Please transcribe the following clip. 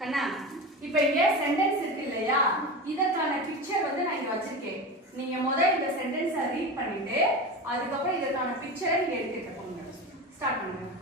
கண்ணா இப்போ இங்க சென்டென்ஸ் இருக்கு இல்லையா, இதற்கான பிக்சர் வந்து நான் இங்க வச்சிருக்கேன். நீங்க முதல்ல இந்த சென்டென்ஸை ரீட் பண்ணிட்டு அதுக்கப்புறம் இதற்கான பிக்சரை நீங்க எடுத்துட்டு போங்க. ஸ்டார்ட் பண்ணுங்க.